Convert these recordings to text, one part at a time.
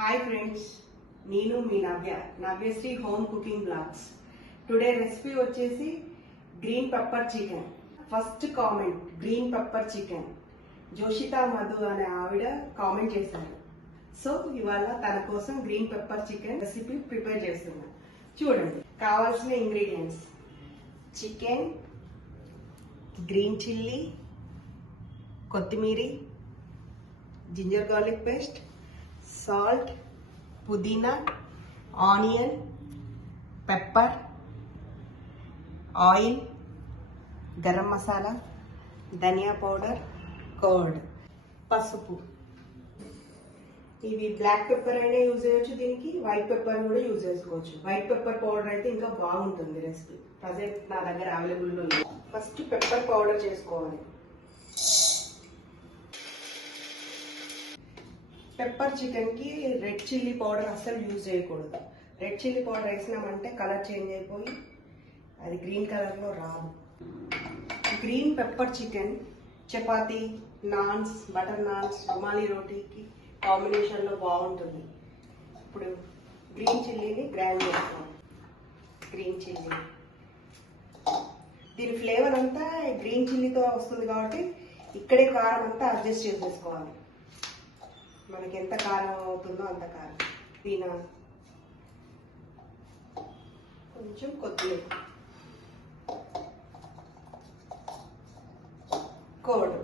Hi friends, నేను మీ Navyasri home cooking blogs. Today recipe వచ్చేసి green pepper chicken. First comment green pepper chicken Joshitha Madhu అనే ఆవిడ కామెంట్ చేశారు. సో ఇవాళ తన కోసం green pepper chicken recipe prepare చేస్తున్నా. చూడండి, కావాల్సిన ఇంగ్రీడియంట్స్: చికెన్, గ్రీన్ చిల్లీ, కొత్తిమీర, జింజర్ గార్లిక్ పేస్ట్, సాల్ట్, పుదీనా, onion, pepper, oil, garam masala, ధనియా పౌడర్, కర్డ్, పసుపు. ఇవి బ్లాక్ పెప్పర్ అయినా యూజ్ చేయొచ్చు, దీనికి వైట్ పెప్పర్ కూడా యూజ్ చేసుకోవచ్చు. వైట్ పెప్పర్ పౌడర్ అయితే ఇంకా బాగుంటుంది రెసిపీ. ప్రజెంట్ నా దగ్గర అవైలబుల్లో లేదు. ఫస్ట్ పెప్పర్ పౌడర్ చేసుకోవాలి. పెప్పర్ చికెన్ కి రెడ్ చిల్లీ పౌడర్ అస్సలు యూజ్ చేయకూడదు. రెడ్ చిల్లీ పౌడర్ వేసినామంటే కలర్ చేంజ్ అయిపోయి అది గ్రీన్ కలర్ లో రాదు. Green pepper chicken chapati, naans, butter naans, rumali రోటీకి కాంబినేషన్ లో బాగుంటుంది. ఇప్పుడు గ్రీన్ చిల్లీని గ్రైండ్ చేస్తాం. గ్రీన్ చిల్లీ, దీని ఫ్లేవర్ అంతా గ్రీన్ చిల్లీతో వస్తుంది కాబట్టి ఇక్కడే కారం అంతా అడ్జస్ట్ చేసేసుకోవాలి. మనకి ఎంత కారం అవుతుందో అంత కారం. దీని కొంచెం కొత్తిమీర, కర్డ్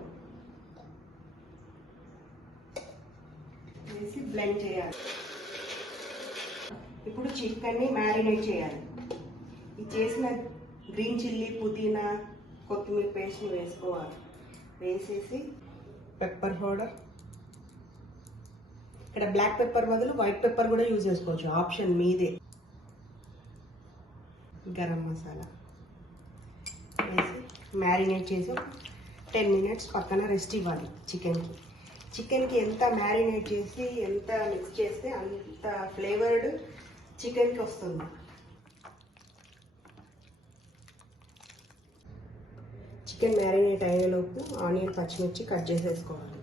వేసి బ్లెండ్ చేయాలి. ఇప్పుడు చికెన్ని మ్యారినేట్ చేయాలి. ఈ చేసిన గ్రీన్ చిల్లీ, పుదీనా, కొత్తిమీర పేస్ట్ని వేసుకోవాలి. వేసేసి పెప్పర్ పౌడర్, ఇక్కడ బ్లాక్ పెప్పర్ బదులు వైట్ పెప్పర్ కూడా యూజ్ చేసుకోవచ్చు, ఆప్షన్ మీదే. గరం మసాలా వేసి మ్యారినేట్ చేసి 10 minutes పక్కన రెస్ట్ ఇవ్వాలి చికెన్కి. చికెన్కి ఎంత మ్యారినేట్ చేసి ఎంత మిక్స్ చేస్తే అంత ఫ్లేవర్డ్ చికెన్కి వస్తుంది. చికెన్ మ్యారినేట్ అయ్యేలోపు ఆనియన్, పచ్చిమిర్చి కట్ చేసేసుకోవాలి.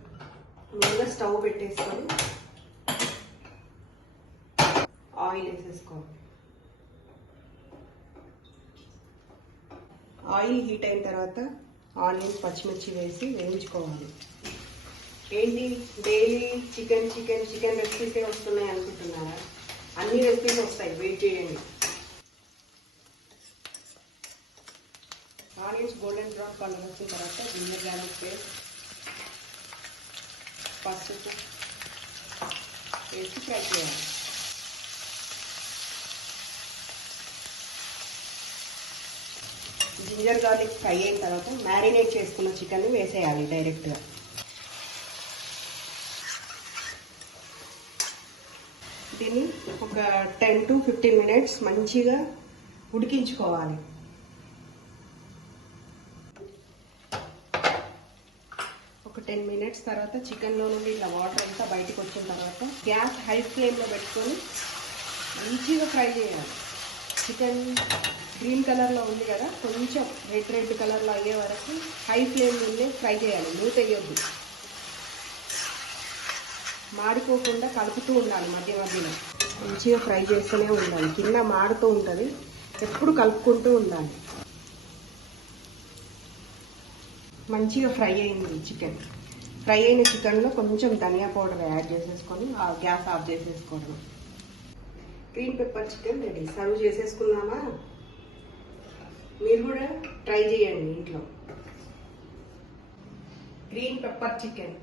ముందుగా స్టవ్ పెట్టేసుకొని ఆయిల్ వేసేసుకోవాలి. ఆయిల్ హీట్ అయిన తర్వాత ఆనియన్, పచ్చిమిర్చి వేసి వేయించుకోవాలి. ఏంటి డైలీ చికెన్ చికెన్ చికెన్ రెసిపీసే వస్తున్నాయి అనుకుంటున్నారా? అన్ని రెసిపీస్ వస్తాయి, వెయిట్ చేయండి. ఆనియన్స్ గోల్డెన్ బ్రౌన్ కలర్ వచ్చిన తర్వాత జింజర్ గార్లిక్ పేస్ట్, పసుపు వేసి ఫ్రై చేయాలి. జింజర్ గార్లిక్ ఫ్రై అయిన తర్వాత మ్యారినేట్ చేసుకున్న చికెన్ వేసేయాలి డైరెక్ట్గా. దీన్ని ఒక 10 to 15 minutes మంచిగా ఉడికించుకోవాలి. ఒక 10 minutes తర్వాత చికెన్లో నుండి ఇట్లా వాటర్ అంతా బయటకు వచ్చిన తర్వాత గ్యాస్ హై ఫ్లేమ్లో పెట్టుకొని మంచిగా ఫ్రై చేయాలి. చికెన్ గ్రీన్ కలర్లో ఉంది కదా, కొంచెం రెడ్ కలర్లో అయ్యే వరకు హై ఫ్లేమ్ నుండి ఫ్రై చేయాలి. మూత వేయొద్దు, మాడిపోకుండా కలుపుతూ ఉండాలి. మధ్య మధ్యలో మంచిగా ఫ్రై చేస్తూనే ఉండాలి. కింద మాడుతూ ఉంటుంది, ఎప్పుడు కలుపుకుంటూ ఉండాలి. మంచిగా ఫ్రై అయింది చికెన్. ఫ్రై అయిన చికెన్లో కొంచెం ధనియా పౌడర్ యాడ్ చేసేసుకొని ఆ గ్యాస్ ఆఫ్ చేసేసుకోవడం. Green pepper chicken ready. Serve చేసేసుకున్నామా? మీరు కూడా ట్రై చేయండి ఇంట్లో. Green pepper chicken.